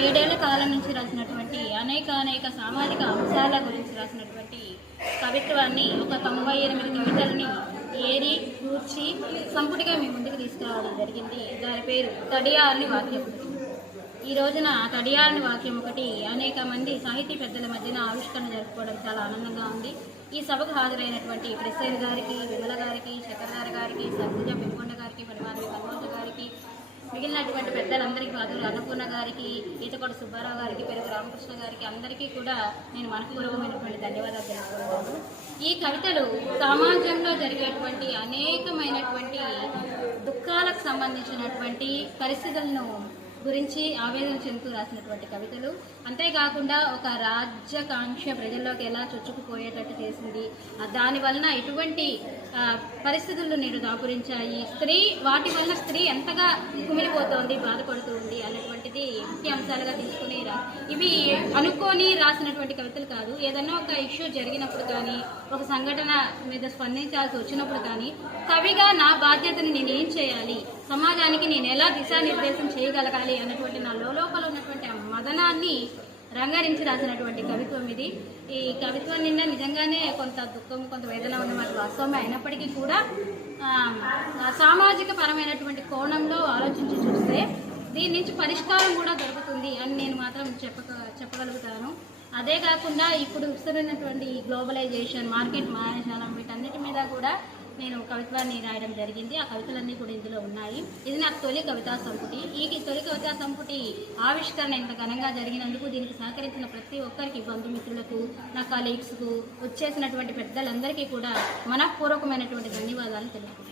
ఏడేళ్ళ కాలం నుంచి రాసినటువంటి అనేక అనేక సామాజిక అంశాల గురించి రాసినటువంటి కవిత్వాన్ని ఒక తొంభై ఎనిమిది కవితలని ఏరి కూర్చి సంపుటిగా మీ ముందుకు తీసుకురావడం జరిగింది. దాని పేరు తడియాలని వాక్యం. ఈ రోజున తడియాలని వాక్యం ఒకటి అనేక మంది సాహితీ పెద్దల మధ్యన ఆవిష్కరణ జరుపుకోవడం చాలా ఆనందంగా ఉంది. ఈ సభకు హాజరైనటువంటి ప్రెసిడెంట్ గారికి విమల గారికి శంకర్ గారికి సత్యజ పెనుకొండ గారికి మిగిలినటువంటి పెద్దలందరికీ హాజరు అన్నపూర్ణ గారికి ఈతకోట సుబ్బారావు గారికి పెరుగు రామకృష్ణ గారికి అందరికీ కూడా నేను మనపూర్వకమైనటువంటి ధన్యవాదాలు తెలుసుకుంటాను ఈ కవితలు సమాజంలో జరిగేటువంటి అనేకమైనటువంటి దుఃఖాలకు సంబంధించినటువంటి పరిస్థితులను గురించి ఆవేదన చెందుతూ రాసినటువంటి కవితలు. అంతేకాకుండా ఒక రాజ్యకాంక్ష ప్రజల్లోకి ఎలా చొచ్చుకుపోయేటట్టు చేసింది. దానివలన దాని వలన ఎటువంటి పరిస్థితులు నేడు దాపురించాయి. స్త్రీ వాటి వలన స్త్రీ ఎంతగా కుమిలిపోతోంది బాధపడుతుంది అనేటువంటిది ముఖ్య అంశాలుగా తీసుకుని ఇవి అనుకోని రాసినటువంటి కవితలు కాదు. ఏదైనా ఒక ఇష్యూ జరిగినప్పుడు కానీ ఒక సంఘటన మీద స్పందించాల్సి వచ్చినప్పుడు కానీ కవిగా నా బాధ్యతని నేను ఏం చేయాలి? సమాజానికి నేను ఎలా దిశానిర్దేశం చేయగలగాలి? అన్నటువంటి నా లోపల ఉన్నటువంటి ఆ మదనాన్ని రంగారించి రాసినటువంటి కవిత్వం ఇది. ఈ కవిత్వం నిండా నిజంగానే కొంత దుఃఖం కొంత వేదన ఉన్న మాట వాస్తవమే అయినప్పటికీ కూడా సామాజిక పరమైనటువంటి కోణంలో ఆలోచించి చూస్తే దీని నుంచి పరిష్కారం కూడా దొరుకుతుంది అని నేను మాత్రం చెప్పక చెప్పగలుగుతాను. అదే కాకుండా ఇప్పుడు వస్తున్నటువంటి ఈ గ్లోబలైజేషన్ మార్కెట్ మాయాజాలం వీటన్నిటి మీద కూడా నేను కవిత్వాన్ని రాయడం జరిగింది. ఆ కవితలన్నీ కూడా ఇందులో ఉన్నాయి. ఇది నాకు తొలి కవితా సంపుటి. ఈ తొలి కవితా సంపుటి ఆవిష్కరణ ఇంత ఘనంగా జరిగినందుకు దీనికి సహకరించిన ప్రతి ఒక్కరికి బంధుమిత్రులకు నా కలీగ్స్కు వచ్చేసినటువంటి పెద్దలందరికీ కూడా మనఃపూర్వకమైనటువంటి ధన్యవాదాలు తెలుపుతున్నాను.